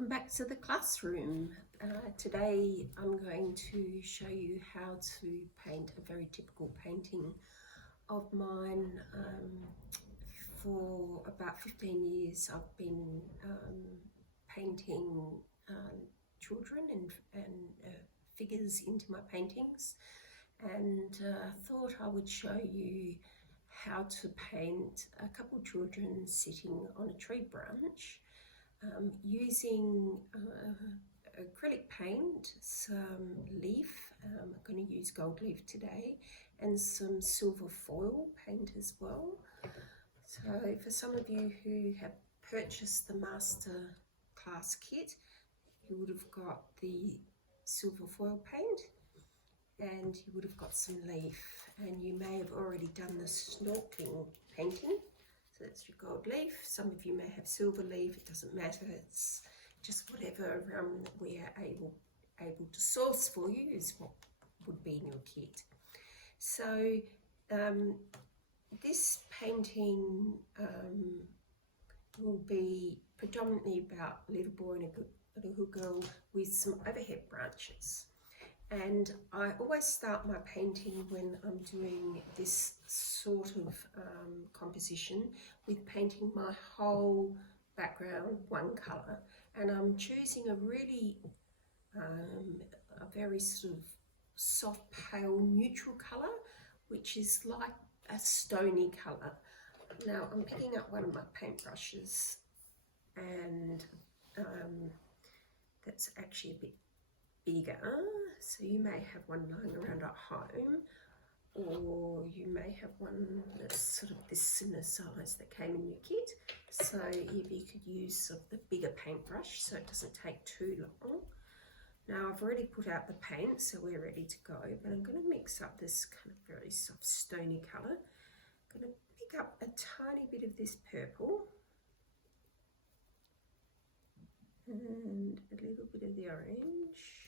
Welcome back to the classroom. Today I'm going to show you how to paint a very typical painting of mine. For about 15 years I've been painting children and figures into my paintings, and thought I would show you how to paint a couple of children sitting on a tree branch. Using acrylic paint, some leaf, I'm going to use gold leaf today, and some silver foil paint as well. So for some of you who have purchased the Masterclass kit, you would have got the silver foil paint and you would have got some leaf, and you may have already done the snorkeling painting. So that's your gold leaf. Some of you may have silver leaf, it doesn't matter, it's just whatever we are able to source for you is what would be in your kit. So this painting will be predominantly about a little boy and a little girl with some overhead branches. And I always start my painting when I'm doing this sort of composition with painting my whole background one colour. And I'm choosing a really, a very sort of soft, pale, neutral colour, which is like a stony colour. Now I'm picking up one of my paintbrushes, and that's actually a bit bigger, so you may have one lying around at home, or you may have one that's sort of this similar size that came in your kit. So if you could use sort of the bigger paintbrush so it doesn't take too long. Now I've already put out the paint, so we're ready to go, but I'm going to mix up this kind of very soft stony colour. I'm going to pick up a tiny bit of this purple and a little bit of the orange.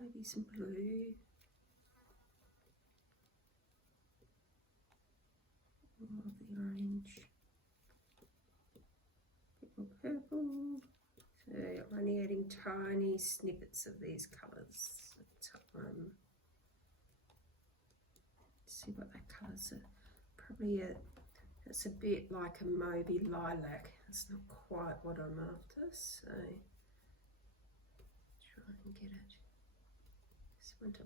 Maybe some blue. More of the orange. A bit more purple. So I'm only adding tiny snippets of these colours at a time. See what that colour's probably it's a bit like a mauvey lilac. It's not quite what I'm after, so try and get it. Just want to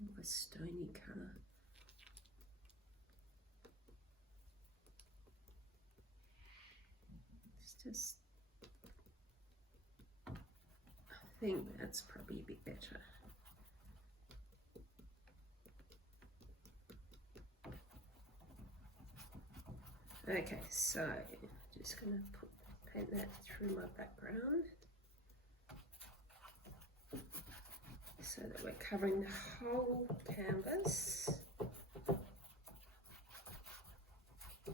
more of a stony colour. It's just, I think that's probably a bit better. Okay, so I'm just going to paint that through my background so that we're covering the whole canvas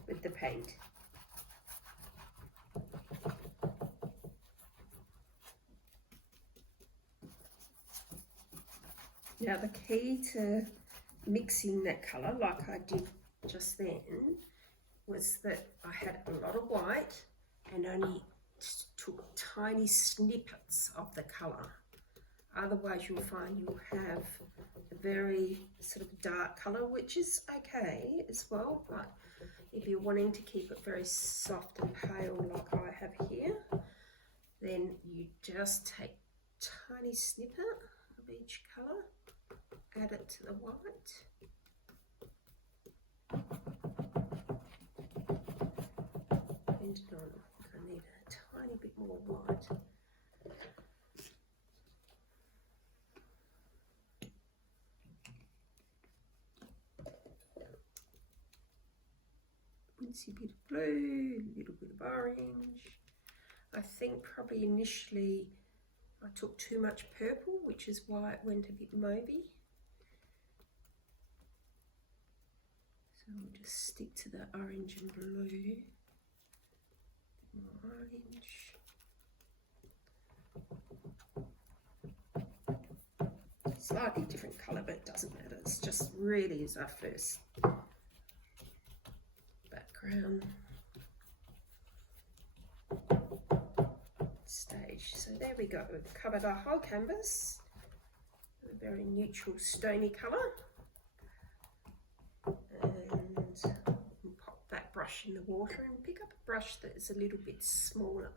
with the paint. Now the key to mixing that colour, like I did just then, was that I had a lot of white and only took tiny snippets of the colour. Otherwise you'll find you'll have a very sort of dark colour, which is okay as well, but if you're wanting to keep it very soft and pale like I have here, then you just take a tiny snippet of each colour, add it to the white. And on, I need a tiny bit more white. Wincy bit of blue, a little bit of orange. I think probably initially I took too much purple, which is why it went a bit mauvey. So we'll just stick to the orange and blue. More orange. slightly different colour, but it doesn't matter. It's just really is our first background stage. So there we go. We've covered our whole canvas with a very neutral stony colour. And pop that brush in the water and pick up a brush that is a little bit smaller.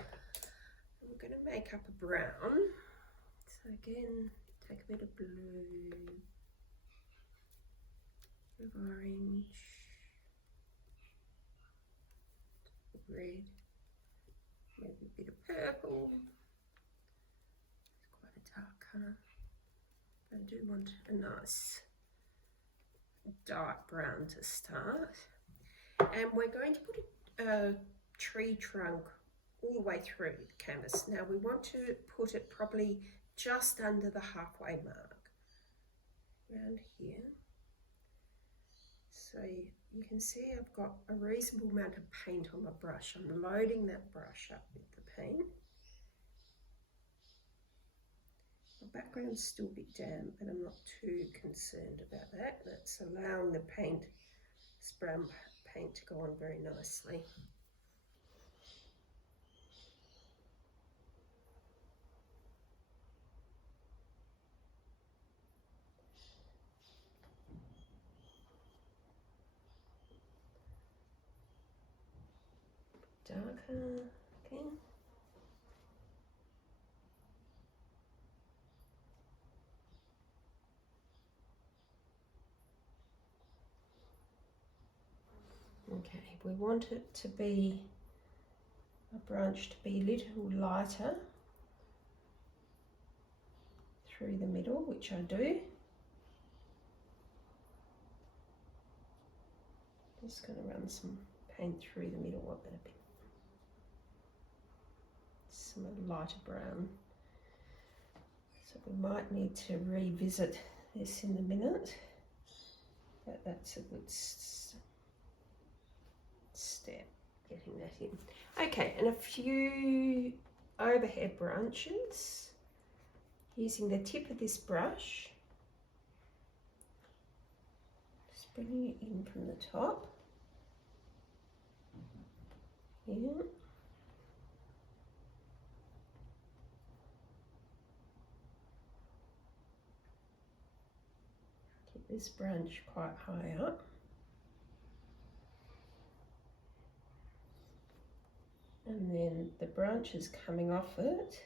And we're going to make up a brown. So again, take a bit of blue, a bit of orange, red, maybe a bit of purple. It's quite a dark colour. I do want a nice dark brown to start. And we're going to put a tree trunk all the way through the canvas. Now we want to put it probably just under the halfway mark, around here. So you can see I've got a reasonable amount of paint on my brush. I'm loading that brush up with the paint. The background's still a bit damp, but I'm not too concerned about that. That's allowing the paint, this brown paint, to go on very nicely. Darker again. Okay, we want it to be, a branch to be a little lighter through the middle, which I do. Just going to run some paint through the middle of it a bit. Some lighter brown. So we might need to revisit this in a minute, but that's a good step, getting that in. Okay, and a few overhead branches, using the tip of this brush, just bringing it in from the top. Yeah. Get this branch quite high up. And then the branches coming off it,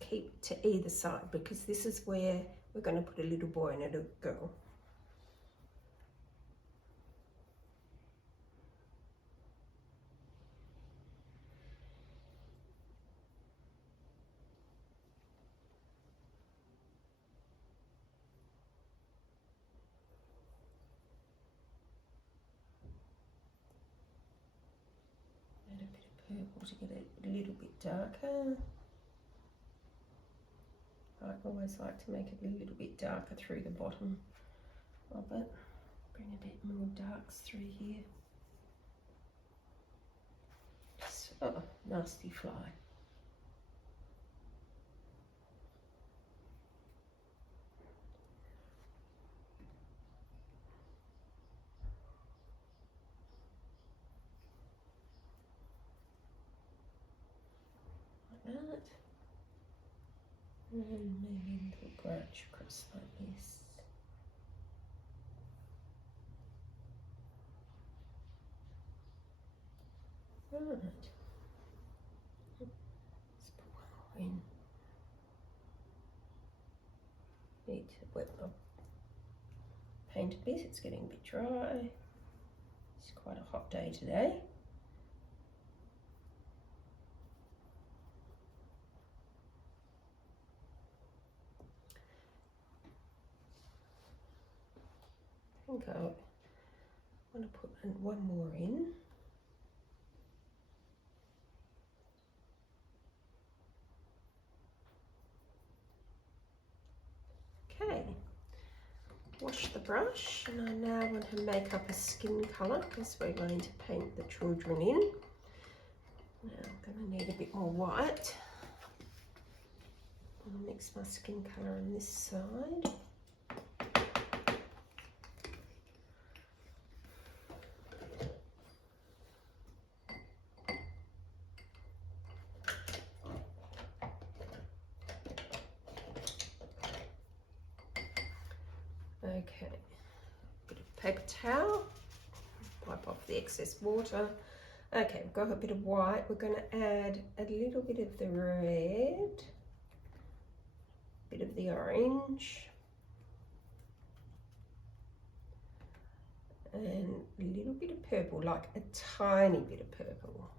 keep to either side, because this is where we're going to put a little boy and a little girl. Add a bit of purple to get it a little bit darker. I always like to make it a little bit darker through the bottom of it. Bring a bit more darks through here. Oh, nasty fly. Like that. And maybe a little branch across like this. Right. Let's put one more in. Need to wet my paint a bit, it's getting a bit dry. It's quite a hot day today. I think I want to put one more in. Okay, wash the brush, and I now want to make up a skin colour because we're going to paint the children in. Now I'm going to need a bit more white. Mix my skin colour on this side. Okay, bit of paper towel, wipe off the excess water. Okay, we've got a bit of white. We're going to add a little bit of the red, bit of the orange, and a little bit of purple, like a tiny bit of purple.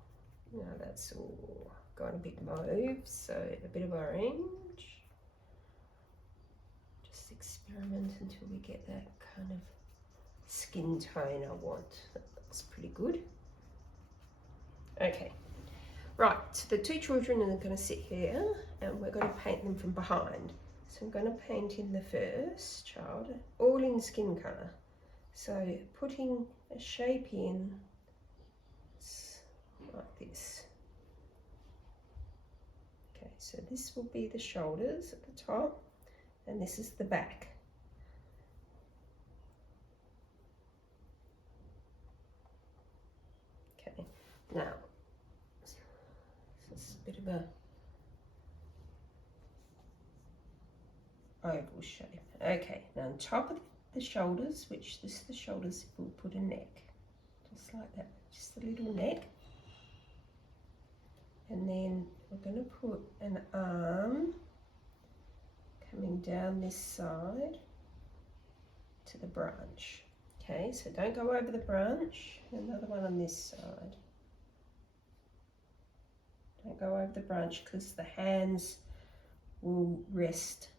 Now that's all gone a bit mauve, so a bit of orange. Just experiment until we get that kind of skin tone I want. That looks pretty good. Okay, right, so the two children are going to sit here and we're going to paint them from behind. So I'm going to paint in the first child, all in skin colour. So putting a shape in like this. Okay, so this will be the shoulders at the top and this is the back. Okay, now this is a bit of a oval shape. Okay, now on top of the shoulders, which this is the shoulders, we'll put a neck, just like that, just a little neck. And then we're going to put an arm coming down this side to the branch. Okay, so don't go over the branch. Another one on this side. Don't go over the branch because the hands will rest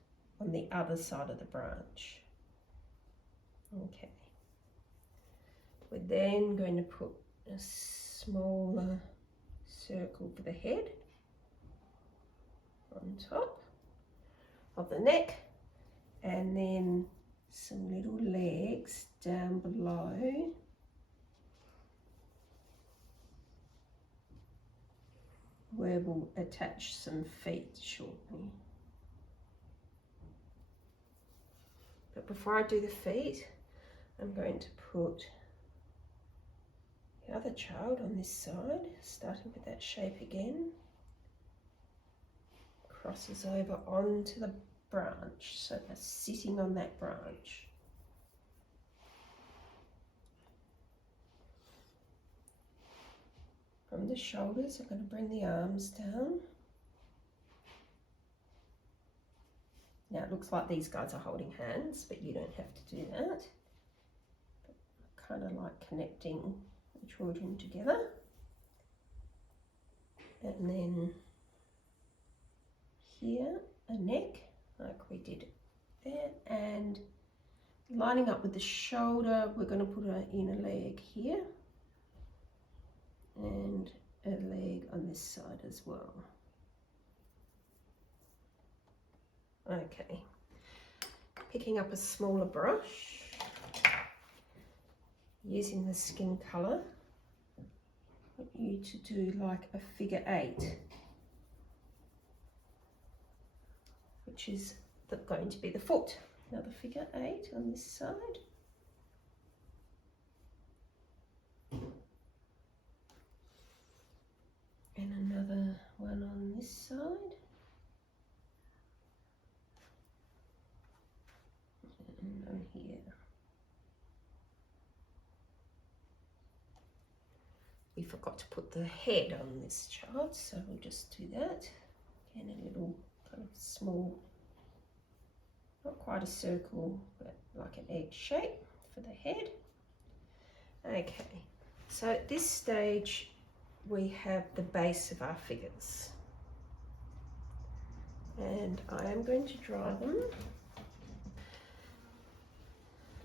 on the other side of the branch. Okay. We're then going to put a smaller circle for the head on top of the neck, and then some little legs down below where we'll attach some feet shortly. But before I do the feet, I'm going to put the other child on this side, starting with that shape again, crosses over onto the branch, so they're sitting on that branch. From the shoulders, I'm going to bring the arms down. Now it looks like these guys are holding hands, but you don't have to do that. But I kind of like connecting the children together. And then here, a neck, like we did there, and lining up with the shoulder, we're going to put an inner leg here and a leg on this side as well. Okay, picking up a smaller brush, using the skin colour, I want you to do like a figure 8, which is going to be the foot. Another figure 8 on this side. And another one on this side. And on here. We forgot to put the head on this chart, so we'll just do that. Again, a little kind of small, not quite a circle, but like an egg shape for the head. Okay, so at this stage we have the base of our figures. And I am going to draw them.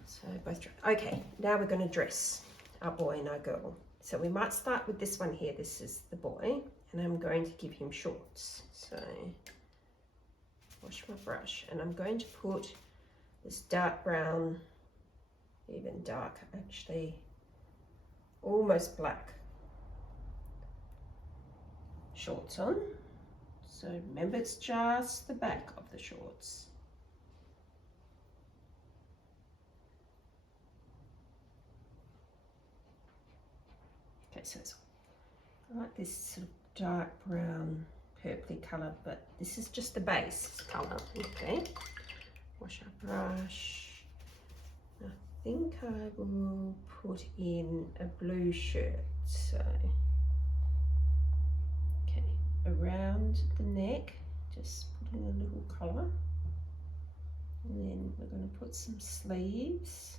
So both draw. Okay, now we're going to dress our boy and our girl. So we might start with this one here. This is the boy, and I'm going to give him shorts. So wash my brush, and I'm going to put this dark brown, even dark actually, almost black shorts on. So remember, it's just the back of the shorts. Okay, so it's I like this sort of dark brown purpley colour, but this is just the base colour. Okay, wash our brush. I think I will put in a blue shirt. So, okay, around the neck, just put in a little collar. And then we're going to put some sleeves.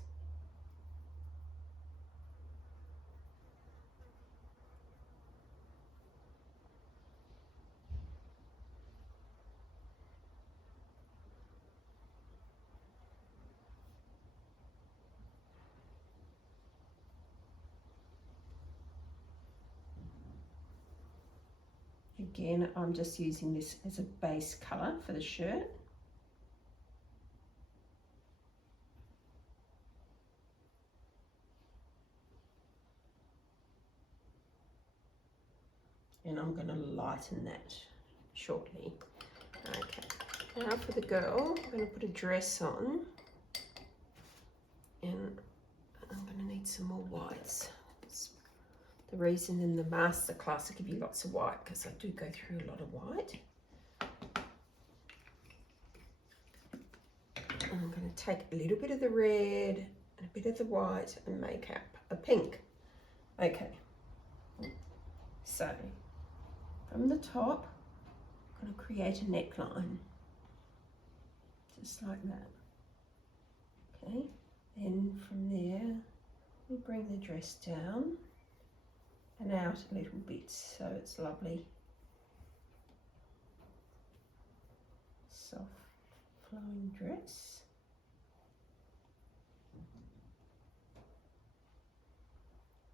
Again, I'm just using this as a base colour for the shirt. And I'm going to lighten that shortly. Okay, now for the girl, I'm going to put a dress on. And I'm going to need some more whites. That's the reason in the masterclass I give you lots of white, because I do go through a lot of white. And I'm going to take a little bit of the red and a bit of the white and make up a pink. Okay, so from the top, I'm going to create a neckline, just like that. Okay, then from there, we bring the dress down and out a little bit, so it's lovely, soft flowing dress.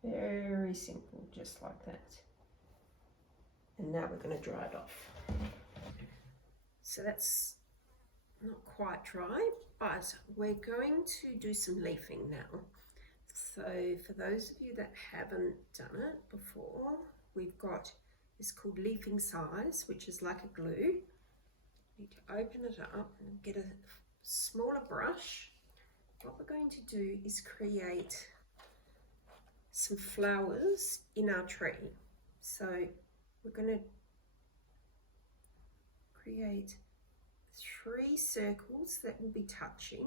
Very simple, just like that. And now we're going to dry it off. So that's not quite dry, but we're going to do some leafing now. So for those of you that haven't done it before, we've got this called leafing size, which is like a glue. You need to open it up and get a smaller brush. What we're going to do is create some flowers in our tree. So we're going to create 3 circles that will be touching.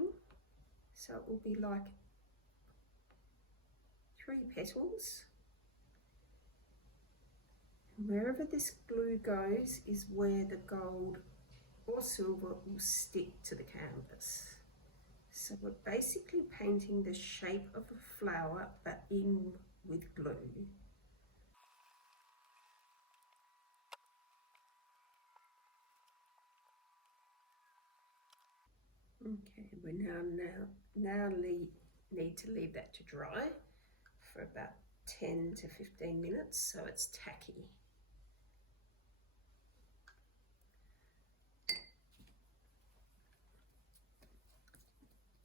So it will be like 3 petals. And wherever this glue goes is where the gold or silver will stick to the canvas. So we're basically painting the shape of a flower but in with glue. Okay, we now need to leave that to dry for about 10 to 15 minutes so it's tacky.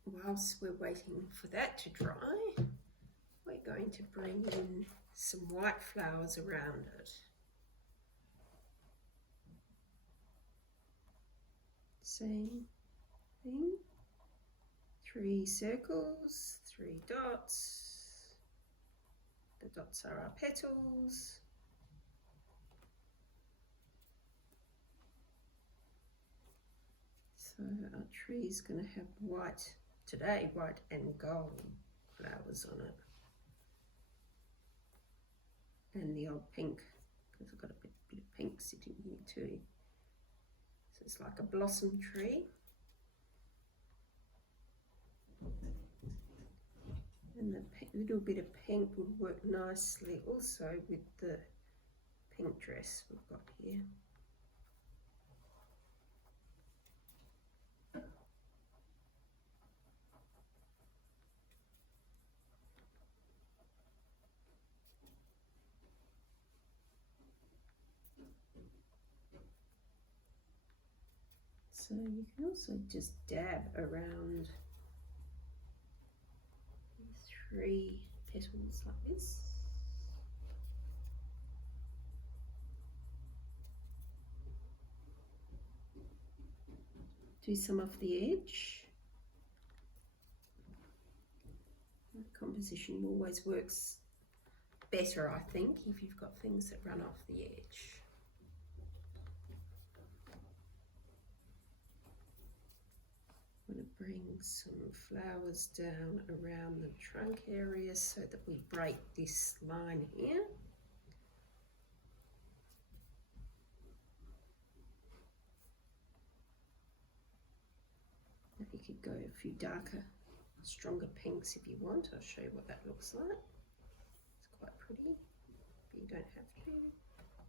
Whilst we're waiting for that to dry, we're going to bring in some white flowers around it. Same thing, 3 circles, 3 dots. The dots are our petals. So our tree is going to have white today, white and gold flowers on it. And the old pink, because I've got a bit of pink sitting here too. So it's like a blossom tree. And the little bit of pink would work nicely also with the pink dress we've got here. So you can also just dab around 3 petals like this. do some off the edge. Composition always works better, I think, if you've got things that run off the edge. I'm going to bring some flowers down around the trunk area so that we break this line here. You could go a few darker, stronger pinks if you want. I'll show you what that looks like. It's quite pretty, but you don't have to.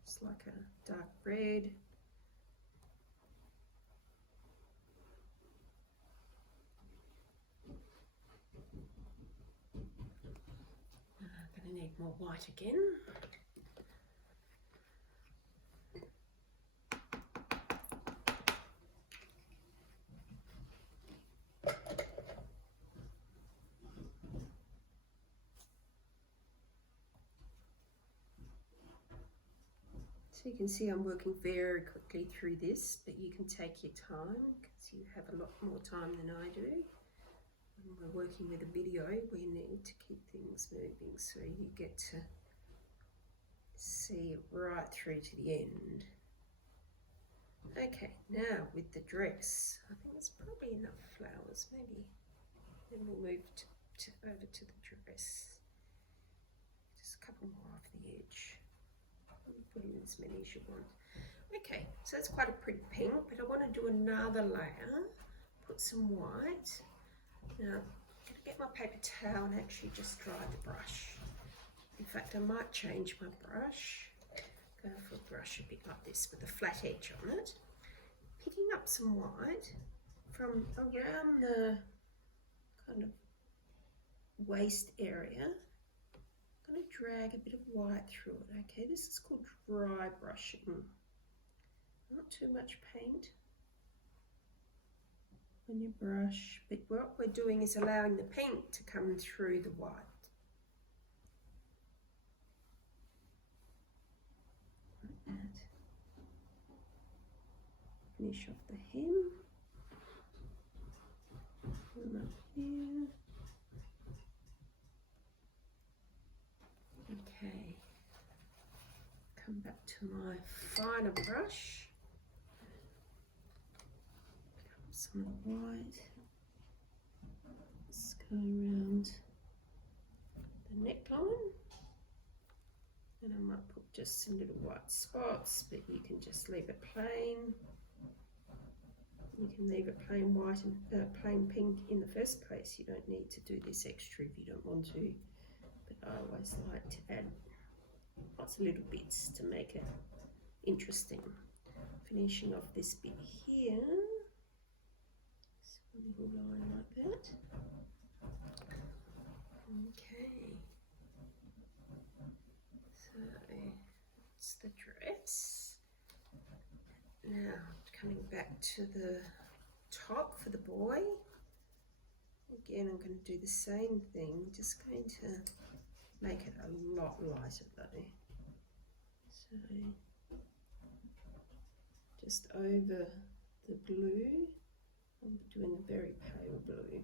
It's like a dark red. I'm going to need more white again. So you can see I'm working very quickly through this, but you can take your time because you have a lot more time than I do. When we're working with a video, we need to keep things moving so you get to see it right through to the end. Okay, now with the dress, I think there's probably enough flowers, maybe. Then we'll move over to the dress. Just a couple more off the edge. Put in as many as you want. Okay, so it's quite a pretty pink, but I want to do another layer. Put some white. Now, I'm going to get my paper towel and actually just dry the brush. In fact, I might change my brush. Go for a brush a bit like this with a flat edge on it. Picking up some white from around the kind of waist area. I'm going to drag a bit of white through it. Okay, this is called dry brushing. Not too much paint on your brush, but what we're doing is allowing the pink to come through the white. Like that. Finish off the hem. One up here. Okay, come back to my finer brush, pick up some of the white, just go around the neckline, and I might put just some little white spots, but you can just leave it plain. You can leave it plain white and plain pink in the first place. You don't need to do this extra if you don't want to. I always like to add lots of little bits to make it interesting. Finishing off this bit here, just a little line like that. Okay, so that's the dress. Now coming back to the top for the boy. Again, I'm going to do the same thing, just going to make it a lot lighter though. So just over the blue, I'm doing a very pale blue.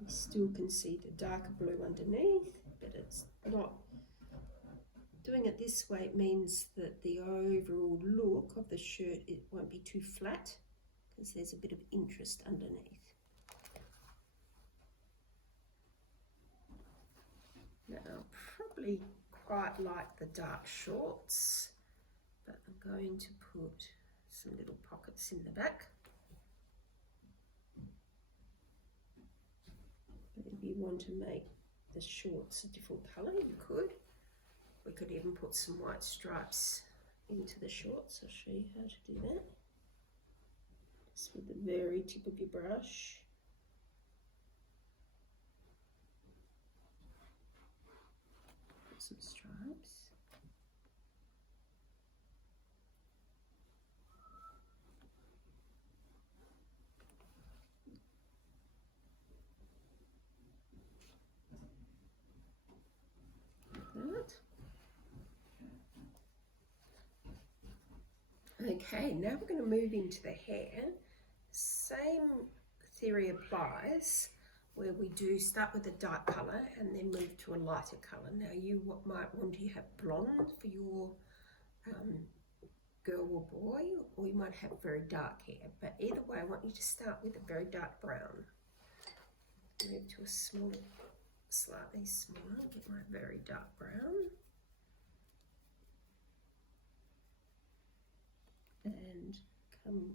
You still can see the darker blue underneath, but it's not. Doing it this way, it means that the overall look of the shirt, it won't be too flat because there's a bit of interest underneath. Now, I probably quite like the dark shorts, but I'm going to put some little pockets in the back. If you want to make the shorts a different colour, you could. We could even put some white stripes into the shorts. I'll show you how to do that. Just with the very tip of your brush. Put some stripes. Like that. Okay, now we're going to move into the hair. Same theory applies, where we do start with a dark colour and then move to a lighter colour. Now you might want to have blonde for your girl or boy, or you might have very dark hair, but either way I want you to start with a very dark brown. Move to a slightly smaller, get my very dark brown. And come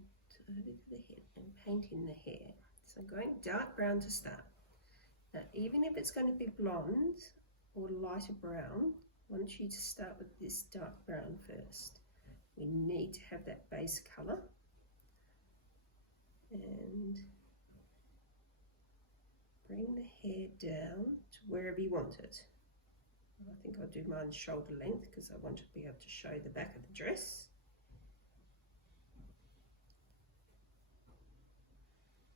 over to the head and paint in the hair. So going dark brown to start. Now even if it's going to be blonde or lighter brown, I want you to start with this dark brown first. We need to have that base colour. And bring the hair down to wherever you want it. I think I'll do mine shoulder length because I want to be able to show the back of the dress.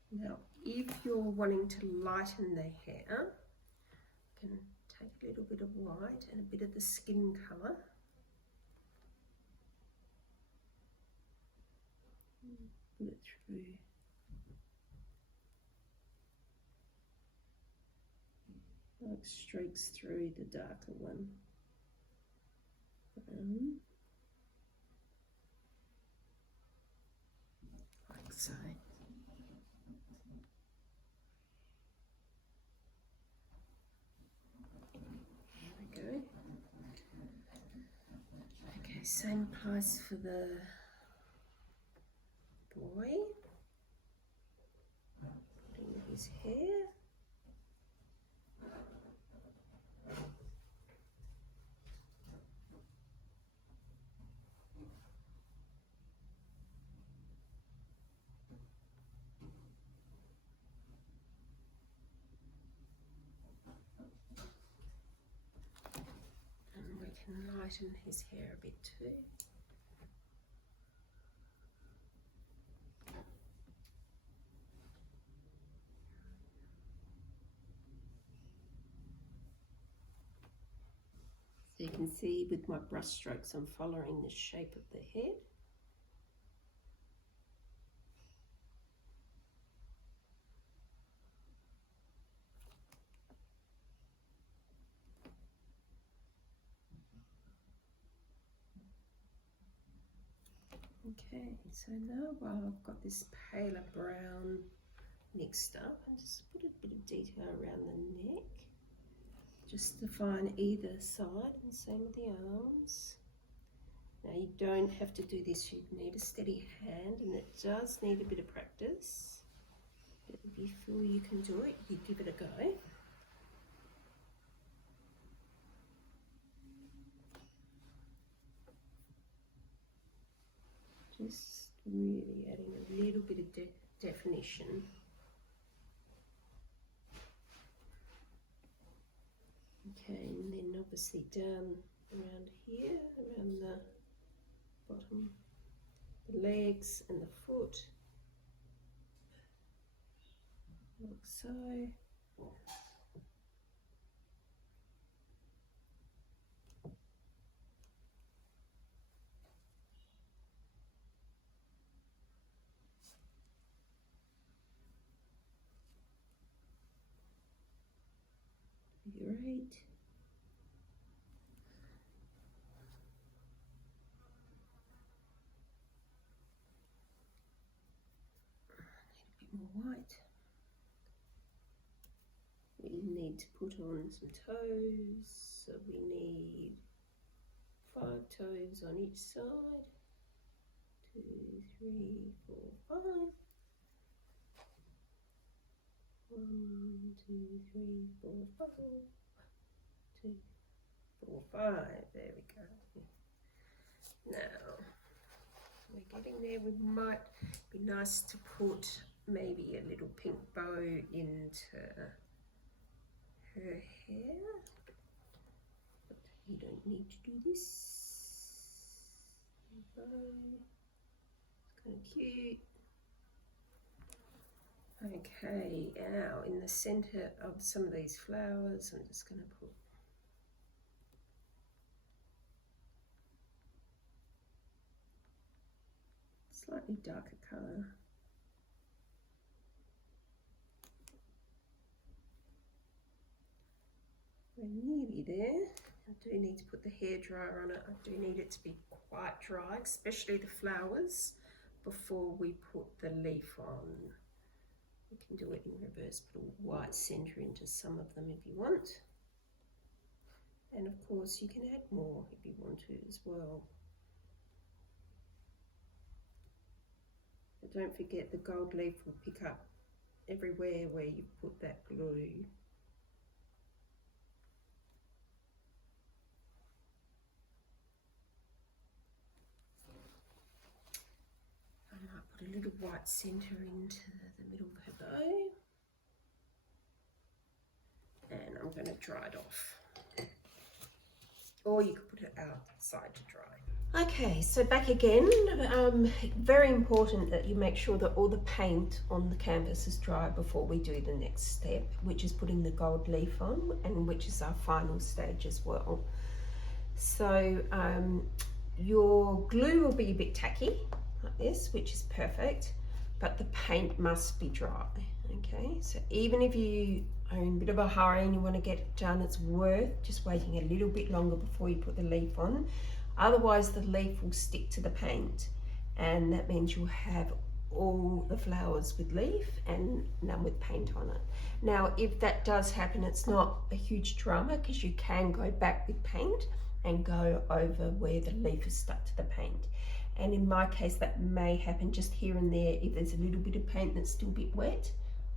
Now, if you're wanting to lighten the hair, you can take a little bit of white and a bit of the skin colour. Put it through. Like streaks through the darker one. Like so. Okay, same applies for the boy. Putting his hair. And we can lighten his hair a bit too. So you can see with my brush strokes I'm following the shape of the head. Okay, so now while I've got this paler brown mixed up, and just put a bit of detail around the neck. Just define either side, and same with the arms. Now you don't have to do this, you need a steady hand, and it does need a bit of practice. But if you feel you can do it, you give it a go. Just really adding a little bit of definition. Okay, and then obviously down around here, around the bottom, the legs and the foot, like so. Great. I need a bit more white. We need to put on some toes, so we need 5 toes on each side. 2, 3, 4, 5. 1, 2, 3, 4, 5. 2, 4, 5. There we go. Now we're getting there. We might be nice to put maybe a little pink bow into her hair, but you don't need to do this. Bow. It's kind of cute. Okay, now in the center of some of these flowers, I'm just going to put slightly darker colour. We're nearly there. I do need to put the hairdryer on it. I do need it to be quite dry, especially the flowers, before we put the leaf on. You can do it in reverse, put a white centre into some of them if you want. And of course you can add more if you want to as well. But don't forget the gold leaf will pick up everywhere where you put that glue. I might put a little white centre into the middle of her bow. And I'm going to dry it off. Or you could put it outside to dry. Okay, so back again. Very important that you make sure that all the paint on the canvas is dry before we do the next step, which is putting the gold leaf on, and which is our final stage as well. So your glue will be a bit tacky, like this, which is perfect, but the paint must be dry. Okay, so even if you are in a bit of a hurry and you want to get it done, it's worth just waiting a little bit longer before you put the leaf on. Otherwise the leaf will stick to the paint, and that means you'll have all the flowers with leaf and none with paint on it. Now if that does happen, it's not a huge drama, because you can go back with paint and go over where the leaf is stuck to the paint. And in my case that may happen just here and there if there's a little bit of paint that's still a bit wet,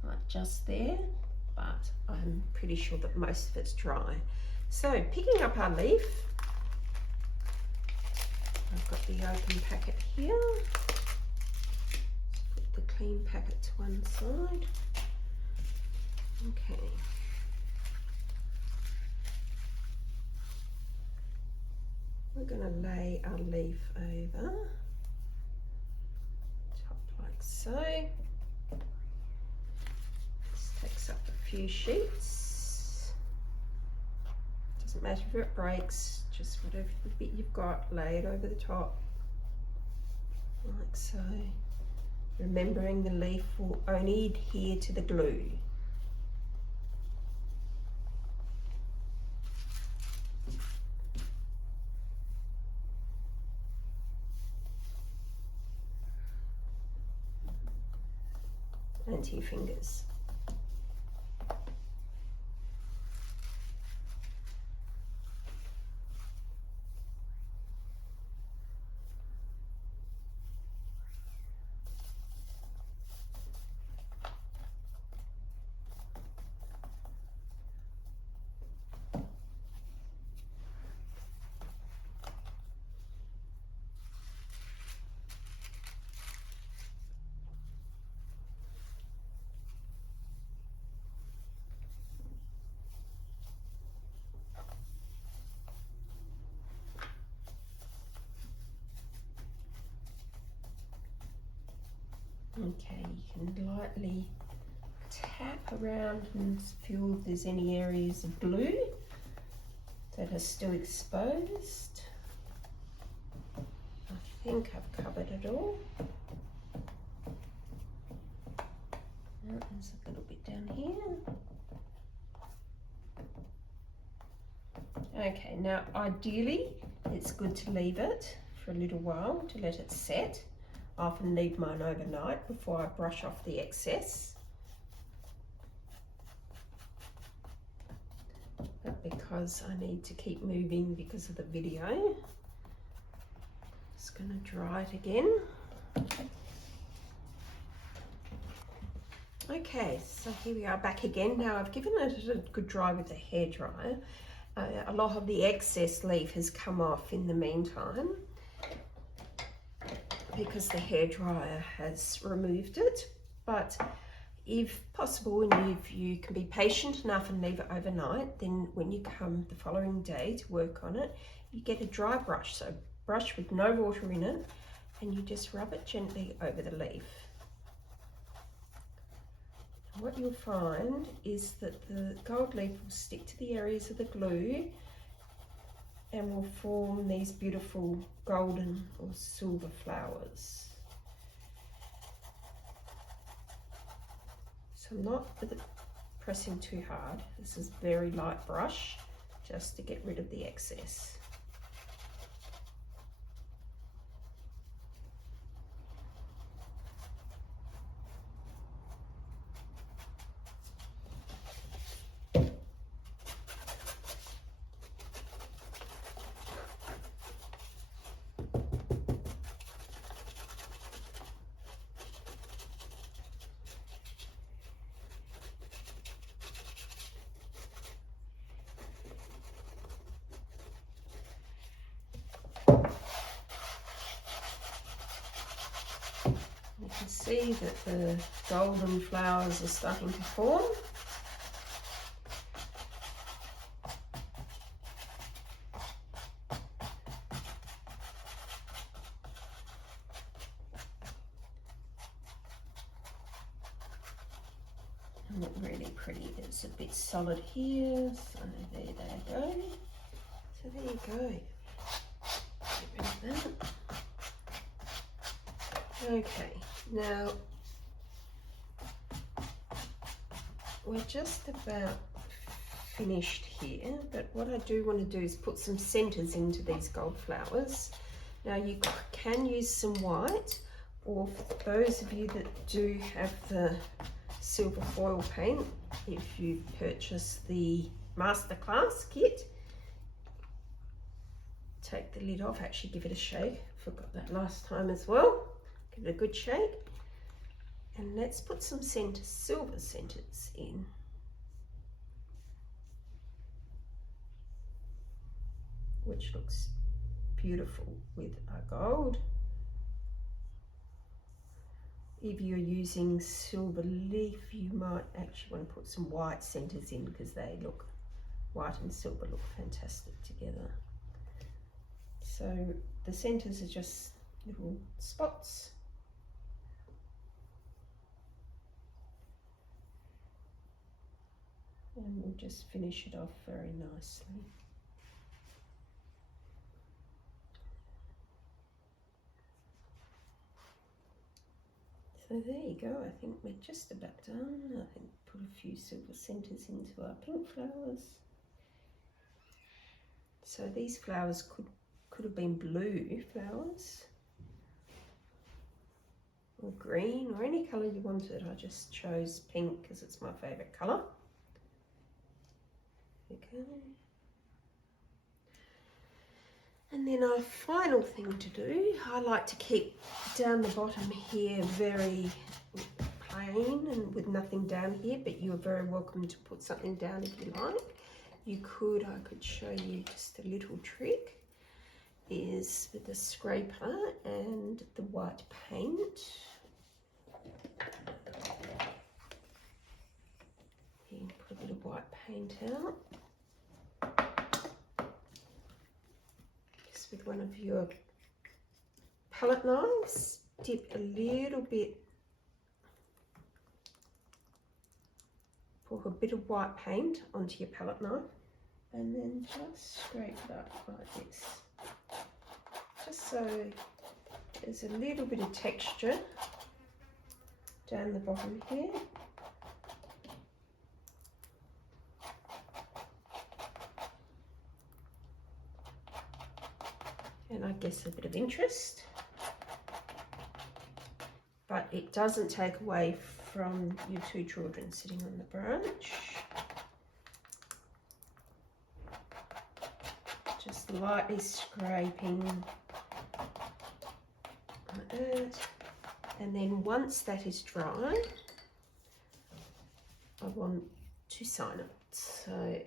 like just there, but I'm pretty sure that most of it's dry. So picking up our leaf, I've got the open packet here. Let's put the clean packet to one side. Okay. We're going to lay our leaf over top like so. This takes up a few sheets. Doesn't matter if it breaks, just whatever bit you've got, lay it over the top like so. Remembering the leaf will only adhere to the glue. And to your fingers. Okay, you can lightly tap around and feel if there's any areas of glue that are still exposed. I think I've covered it all. Oh, there's a little bit down here. Okay, now ideally it's good to leave it for a little while to let it set. I often leave mine overnight before I brush off the excess. But because I need to keep moving because of the video, just going to dry it again. Okay, so here we are back again. Now I've given it a good dry with the hairdryer. A lot of the excess leaf has come off in the meantime, because the hairdryer has removed it. But if possible, and if you can be patient enough and leave it overnight, then when you come the following day to work on it, you get a dry brush, so brush with no water in it, and you just rub it gently over the leaf. And what you'll find is that the gold leaf will stick to the areas of the glue and will form these beautiful golden or silver flowers. So I'm not pressing too hard. This is very light brush, just to get rid of the excess. You can see that the golden flowers are starting to form. And look really pretty. It's a bit solid here, so there they go. So there you go. Get rid of that. Okay, now we're just about finished here, but what I do want to do is put some centers into these gold flowers. Now you can use some white, or for those of you that do have the silver foil paint, if you purchase the Masterclass kit, take the lid off, actually give it a shake. Forgot that last time as well. Give it a good shake. And let's put some centers, silver centers in. Which looks beautiful with our gold. If you're using silver leaf, you might actually want to put some white centers in, because they look, white and silver look fantastic together. So the centers are just little spots. And we'll just finish it off very nicely. So there you go, I think we're just about done. I think put a few silver centers into our pink flowers. So these flowers could have been blue flowers, or green, or any colour you wanted. I just chose pink because it's my favourite colour. Okay. And then our final thing to do, I like to keep down the bottom here very plain and with nothing down here, but you are very welcome to put something down if you like. I could show you just a little trick, is with the scraper and the white paint. You can put a bit of white paint out. With one of your palette knives, dip a little bit, pour a bit of white paint onto your palette knife, and then just scrape it up like this, just so there's a little bit of texture down the bottom here. And I guess a bit of interest, but it doesn't take away from your two children sitting on the branch. Just lightly scraping like that, and then once that is dry, I want to sign it. So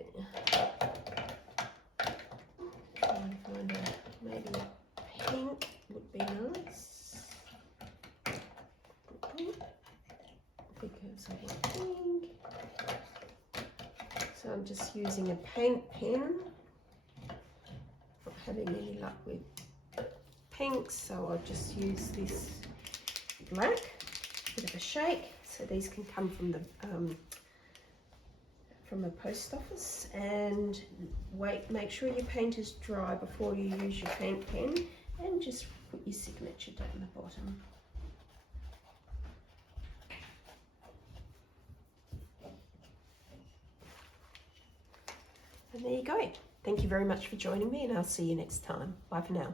try and find maybe a pink would be nice, because I want pink. So I'm just using a paint pen, not having any luck with pinks, so I'll just use this black, bit of a shake. So these can come from the post office, and make sure your paint is dry before you use your paint pen, and just put your signature down the bottom. And there you go. Thank you very much for joining me, and I'll see you next time. Bye for now.